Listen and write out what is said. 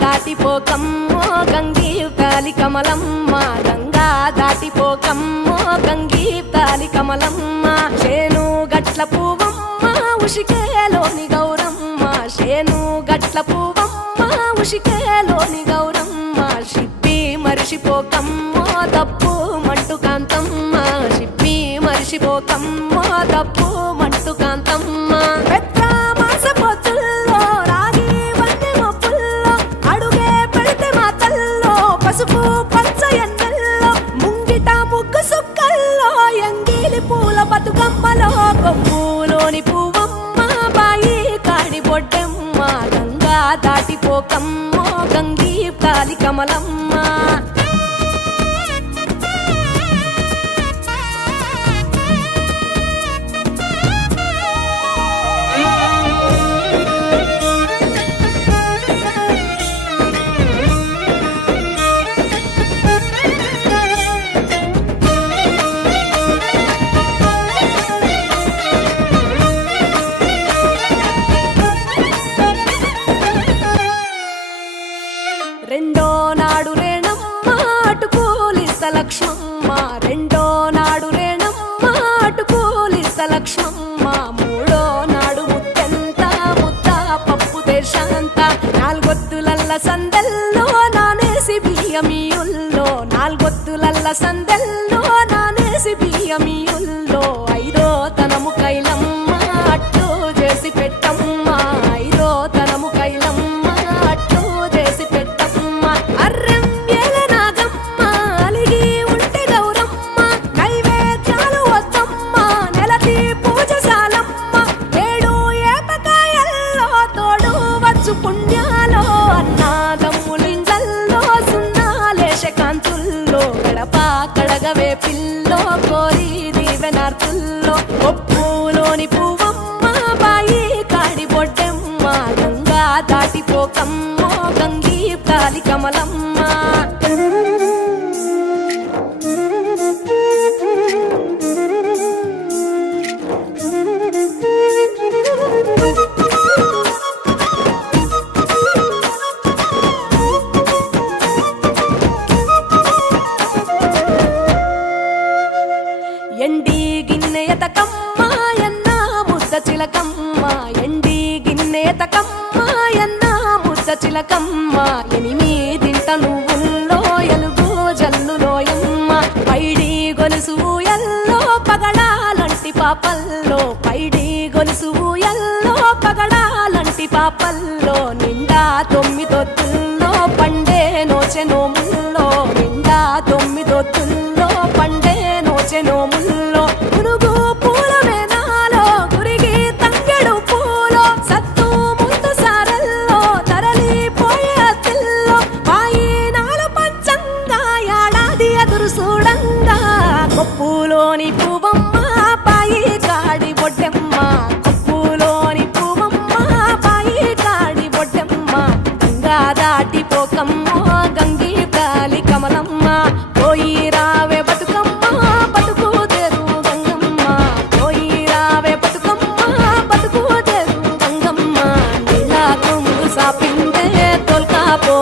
దాటిపోకమ్మో గంగీతాలి కమలమ్మ, గంగా దాటిపోకమ్మో గంగీతాలి కమలమ్మ. శేను గట్ల పువ్వమ్మ ఉషికేలోని గౌరమ్మ, శేను గట్ల పువ్వమ్మ ఉషికేలోని గౌరమ్మ. షిప్పి మరిషిపోకమ్మో తప్పు మంటు కాంతమ్మ, షిప్పి మరిషిపోకమ్మో తప్పు మంటు కాంతమ్మ. పసుపు పచ్చ ఎన్నెల్లో ముంగిట ముగ్గు సుక్కల్లో ఎంగిలి పూల బతుకమ్మలో కొమ్ములోని పువ్వమ్మ బాయి కాడి బొడ్డెమ్మ, గంగా దాటిపోకమ్మో గంగీతాలి కమలమ్మ. రెండో నాడు రేణమ్మ అటుకూలిస్త లక్ష్మమ్మ, రెండో నాడు రేణమ్మ అటుకూలిస్త లక్ష్మమ్మ. మూడో నాడు ముత్తెంత ముద్ద పప్పు దేశంత, నాలుగొత్తులల్ల సందెల్లో నానేసి బియ్యమియుల్లో, నాలుగొత్తులల్ల సందెల్లో నానేసి బియ్యమియుల్లో. ఐదో తనము కైలమ్మ అట్టు చేసి పెట్టమ్మ, ఐదో తనము కైలమ్మ అట్టు చేసి పెట్టమ్మ. అర్రం ఏల నాగమ్మ అలిగి ఉంటే గౌరమ్మ, నైవేద్యాలు వద్దమ్మ నెలతి పూజశాలమ్మ. ఏడు ఏపకాయల్లో తోడు వచ్చు పుణ్యాలో, అన్నాదమ్ములింగల్లో సున్నాలేశ కాంతుల్లో. గడప కడగవే పిల్లో కోరి దీవెనార్తుల్లో, ఒప్పులోని పువ్వమ్మ బాయి కాడి బొడ్డెమ్మ, గంగా దాటిపోకమ్మో గంగీతాలి కమలమ్మ. ఎండి గిన్నెయతకమ్మ ఎన్న ముద్ద చిలకమ్మ, ఎండి గిన్నెయతకమ్మ ఎన్న ముద్ద చిలకమ్మ. ఎనిమిదింట నువ్వుల్లో ఎలుగు జల్లులోయమ్మ, పైడి గొలుసు ఎల్లో పగడాలంటి పాపల్లో, పైడి గొలుసు ఎల్లో పగడాలంటి పాపల్లో. నిండా తొమ్మిదొత్తుల్లో పండే నోచె నోముల్లో, నిండా తొమ్మిదొత్తుల్లో పండే నోచె నోముల్లో. పునుగు పూల వేనాలో గురిగి తంగెడు పూలో, సత్తు ముందు సారల్లో తరలిపోయే అత్తిల్లో. పాయినాల పంచంగా ఏడాది ఎదురు చూడంగా, కొప్పులోని పువ్వమ్మ పాయి కాడి బొడ్డెమ్మ, కొప్పులోని పువ్వమ్మ పాయి కాడి బొడ్డెమ్మ. గంగా దాటిపోకమ్మో గంగీతాలి కమలమ్మ, పోయి రావే బతుకమ్మ బతుకు తెరు గంగమ్మ, పోయి రావే బతుకమ్మ బతుకు తెరు గంగమ్మ. నీలా కొమ్ము సాపిందే తొల్కా పో